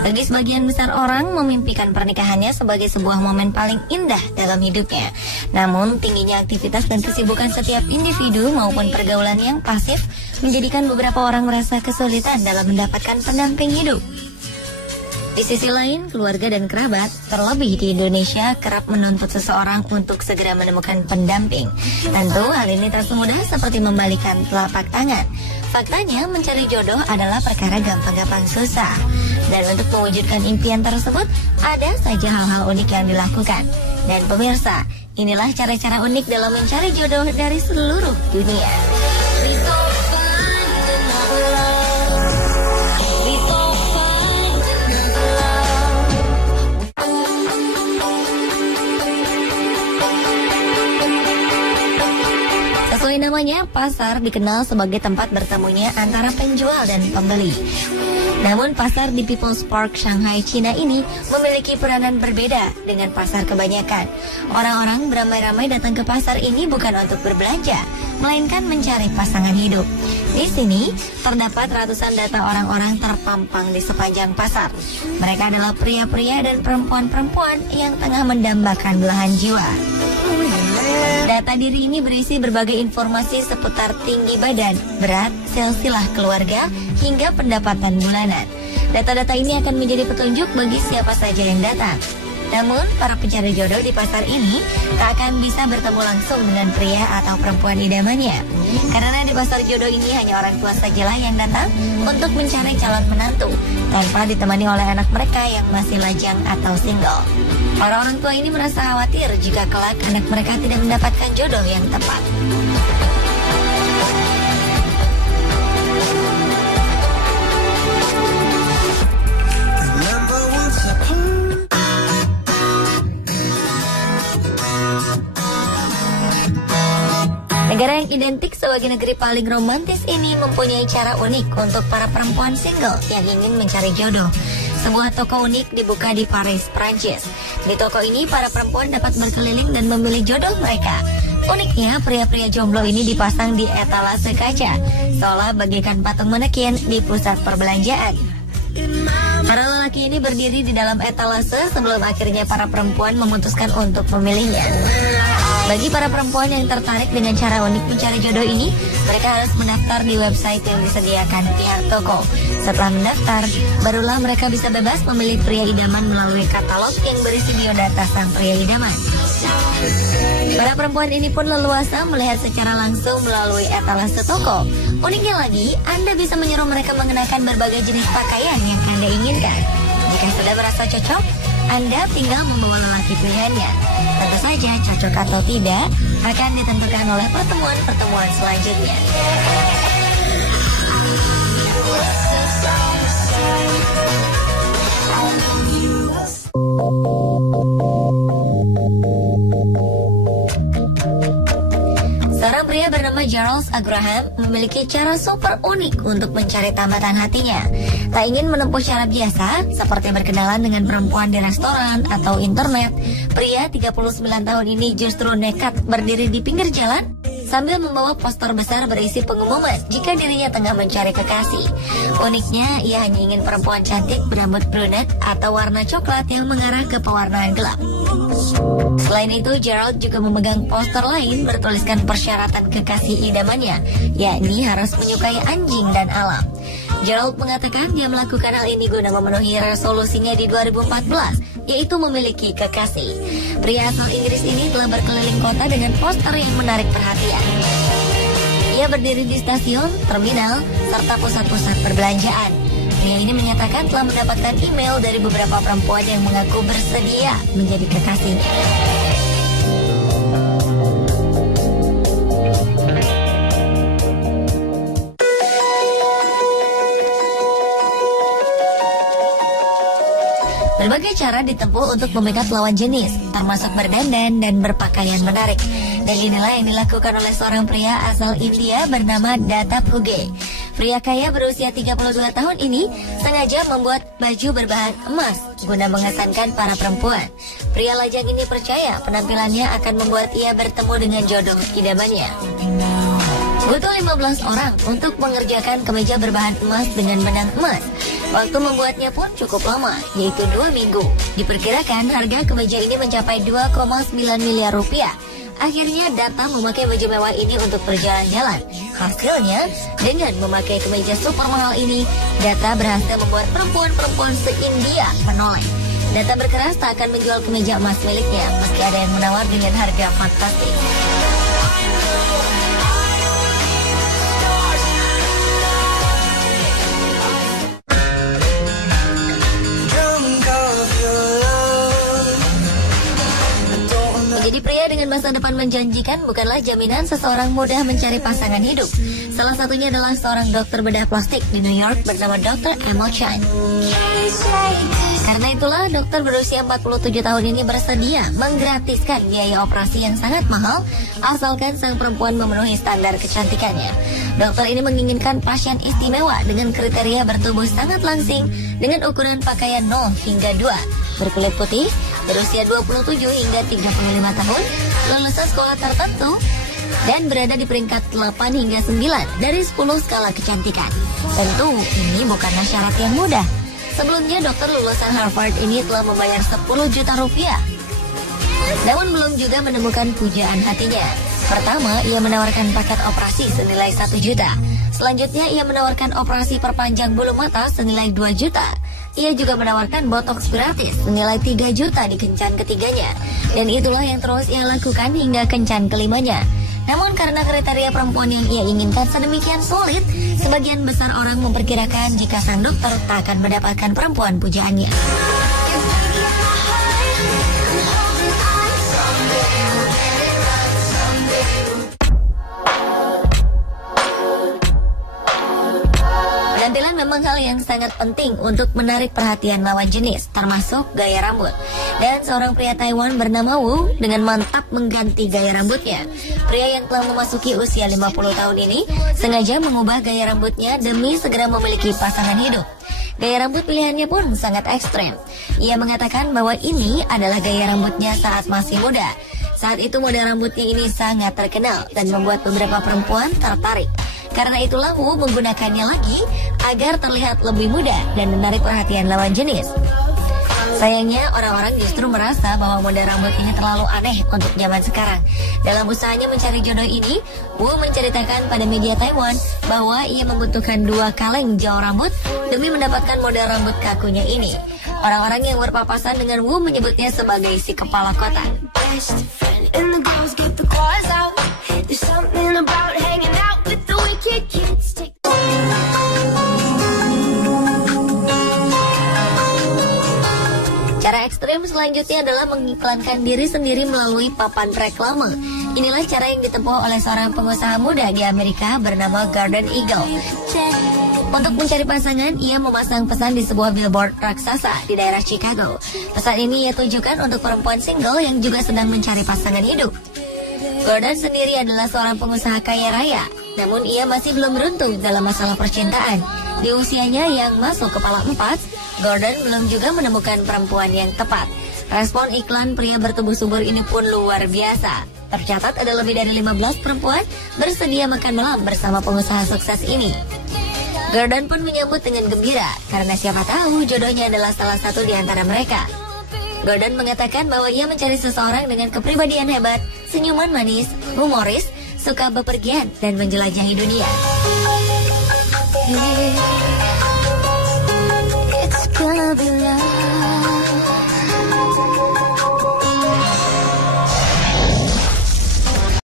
Bagi sebagian besar orang, memimpikan pernikahannya sebagai sebuah momen paling indah dalam hidupnya. Namun, tingginya aktivitas dan kesibukan setiap individu maupun pergaulan yang pasif menjadikan beberapa orang merasa kesulitan dalam mendapatkan pendamping hidup. Di sisi lain, keluarga dan kerabat, terlebih di Indonesia, kerap menuntut seseorang untuk segera menemukan pendamping. Tentu, hal ini tak semudah seperti membalikan telapak tangan. Faktanya, mencari jodoh adalah perkara gampang-gampang susah. Dan untuk mewujudkan impian tersebut, ada saja hal-hal unik yang dilakukan. Dan pemirsa, inilah cara-cara unik dalam mencari jodoh dari seluruh dunia. Sesuai namanya, pasar dikenal sebagai tempat bertemunya antara penjual dan pembeli. Namun pasar di People's Park, Shanghai, China ini memiliki peranan berbeda dengan pasar kebanyakan. Orang-orang beramai-ramai datang ke pasar ini bukan untuk berbelanja, melainkan mencari pasangan hidup. Di sini terdapat ratusan data orang-orang terpampang di sepanjang pasar. Mereka adalah pria-pria dan perempuan-perempuan yang tengah mendambakan belahan jiwa. Data diri ini berisi berbagai informasi seputar tinggi badan, berat, silsilah keluarga, hingga pendapatan bulanan. Data-data ini akan menjadi petunjuk bagi siapa saja yang datang. Namun, para pencari jodoh di pasar ini tak akan bisa bertemu langsung dengan pria atau perempuan idamannya. Karena di pasar jodoh ini hanya orang tua sajalah yang datang untuk mencari calon menantu, tanpa ditemani oleh anak mereka yang masih lajang atau single. Para orang tua ini merasa khawatir jika kelak anak mereka tidak mendapatkan jodoh yang tepat. Negara yang identik sebagai negeri paling romantis ini mempunyai cara unik untuk para perempuan single yang ingin mencari jodoh. Sebuah toko unik dibuka di Paris, Prancis. Di toko ini, para perempuan dapat berkeliling dan memilih jodoh mereka. Uniknya, pria-pria jomblo ini dipasang di etalase kaca, seolah bagaikan patung manekin di pusat perbelanjaan. Para lelaki ini berdiri di dalam etalase sebelum akhirnya para perempuan memutuskan untuk memilihnya. Bagi para perempuan yang tertarik dengan cara unik mencari jodoh ini, mereka harus mendaftar di website yang disediakan pihak toko. Setelah mendaftar, barulah mereka bisa bebas memilih pria idaman melalui katalog yang berisi biodata sang pria idaman. Para perempuan ini pun leluasa melihat secara langsung melalui etalase toko. Uniknya lagi, Anda bisa menyuruh mereka mengenakan berbagai jenis pakaian yang Anda inginkan. Jika sudah merasa cocok, Anda tinggal membawa lelaki pilihannya. Tentu saja cocok atau tidak akan ditentukan oleh pertemuan-pertemuan selanjutnya. Seorang pria bernama Charles Abraham memiliki cara super unik untuk mencari tambatan hatinya. Tak ingin menempuh cara biasa seperti berkenalan dengan perempuan di restoran atau internet, pria 39 tahun ini justru nekat berdiri di pinggir jalan sambil membawa poster besar berisi pengumuman jika dirinya tengah mencari kekasih. Uniknya, ia hanya ingin perempuan cantik berambut brunette atau warna coklat yang mengarah ke pewarnaan gelap. Selain itu, Gerald juga memegang poster lain bertuliskan persyaratan kekasih idamannya, yakni harus menyukai anjing dan alam. Gerald mengatakan dia melakukan hal ini guna memenuhi resolusinya di 2014, yaitu memiliki kekasih. Pria asal Inggris ini telah berkeliling kota dengan poster yang menarik perhatian. Ia berdiri di stasiun, terminal, serta pusat-pusat perbelanjaan. Pria ini menyatakan telah mendapatkan email dari beberapa perempuan yang mengaku bersedia menjadi kekasihnya. Berbagai cara ditempuh untuk memikat lawan jenis, termasuk berdandan dan berpakaian menarik. Dan inilah yang dilakukan oleh seorang pria asal India bernama Datta Phuge. Pria kaya berusia 32 tahun ini sengaja membuat baju berbahan emas guna mengesankan para perempuan. Pria lajang ini percaya penampilannya akan membuat ia bertemu dengan jodoh idamannya. Butuh 15 orang untuk mengerjakan kemeja berbahan emas dengan benang emas. Waktu membuatnya pun cukup lama, yaitu 2 minggu. Diperkirakan harga kemeja ini mencapai 2,9 miliar rupiah. Akhirnya Datta memakai baju mewah ini untuk berjalan-jalan. Hasilnya, dengan memakai kemeja super mahal ini, Datta berhasil membuat perempuan-perempuan se-India menoleh. Datta berkeras tak akan menjual kemeja emas miliknya, meski ada yang menawar dengan harga fantastis. Menjadi pria dengan masa depan menjanjikan bukanlah jaminan seseorang mudah mencari pasangan hidup. Salah satunya adalah seorang dokter bedah plastik di New York bernama Dr. Emil Chan. Karena itulah dokter berusia 47 tahun ini bersedia menggratiskan biaya operasi yang sangat mahal asalkan sang perempuan memenuhi standar kecantikannya. Dokter ini menginginkan pasien istimewa dengan kriteria bertubuh sangat langsing dengan ukuran pakaian 0 hingga 2, berkulit putih, berusia 27 hingga 35 tahun, lulusan sekolah tertentu, dan berada di peringkat 8 hingga 9 dari 10 skala kecantikan. Tentu ini bukanlah syarat yang mudah. Sebelumnya dokter lulusan Harvard ini telah membayar 10 juta rupiah. Namun belum juga menemukan pujaan hatinya. Pertama, ia menawarkan paket operasi senilai 1 juta. Selanjutnya, ia menawarkan operasi perpanjang bulu mata senilai 2 juta. Ia juga menawarkan botox gratis senilai 3 juta di kencan ketiganya. Dan itulah yang terus ia lakukan hingga kencan kelimanya. Namun karena kriteria perempuan yang ia inginkan sedemikian sulit, sebagian besar orang memperkirakan jika sang dokter tak akan mendapatkan perempuan pujaannya. Penampilan memang hal yang sangat penting untuk menarik perhatian lawan jenis, termasuk gaya rambut. Dan seorang pria Taiwan bernama Wu dengan mantap mengganti gaya rambutnya. Pria yang telah memasuki usia 50 tahun ini sengaja mengubah gaya rambutnya demi segera memiliki pasangan hidup. Gaya rambut pilihannya pun sangat ekstrem. Ia mengatakan bahwa ini adalah gaya rambutnya saat masih muda. Saat itu model rambutnya ini sangat terkenal dan membuat beberapa perempuan tertarik. Karena itulah Wu menggunakannya lagi agar terlihat lebih muda dan menarik perhatian lawan jenis. Sayangnya orang-orang justru merasa bahwa model rambut ini terlalu aneh untuk zaman sekarang. Dalam usahanya mencari jodoh ini, Wu menceritakan pada media Taiwan bahwa ia membutuhkan 2 kaleng jauh rambut demi mendapatkan model rambut kakunya ini. Orang-orang yang berpapasan dengan Wu menyebutnya sebagai si kepala kotak. Cara ekstrim selanjutnya adalah mengiklankan diri sendiri melalui papan reklame. Inilah cara yang ditempuh oleh seorang pengusaha muda di Amerika bernama Golden Eagle. Untuk mencari pasangan, ia memasang pesan di sebuah billboard raksasa di daerah Chicago. Pesan ini ia tujukan untuk perempuan single yang juga sedang mencari pasangan hidup. Gordon sendiri adalah seorang pengusaha kaya raya, namun ia masih belum beruntung dalam masalah percintaan. Di usianya yang masuk kepala 4, Gordon belum juga menemukan perempuan yang tepat. Respon iklan pria bertubuh subur ini pun luar biasa. Tercatat ada lebih dari 15 perempuan bersedia makan malam bersama pengusaha sukses ini. Gordon pun menyambut dengan gembira karena siapa tahu jodohnya adalah salah satu di antara mereka. Gordon mengatakan bahwa ia mencari seseorang dengan kepribadian hebat, senyuman manis, humoris, suka bepergian dan menjelajahi dunia.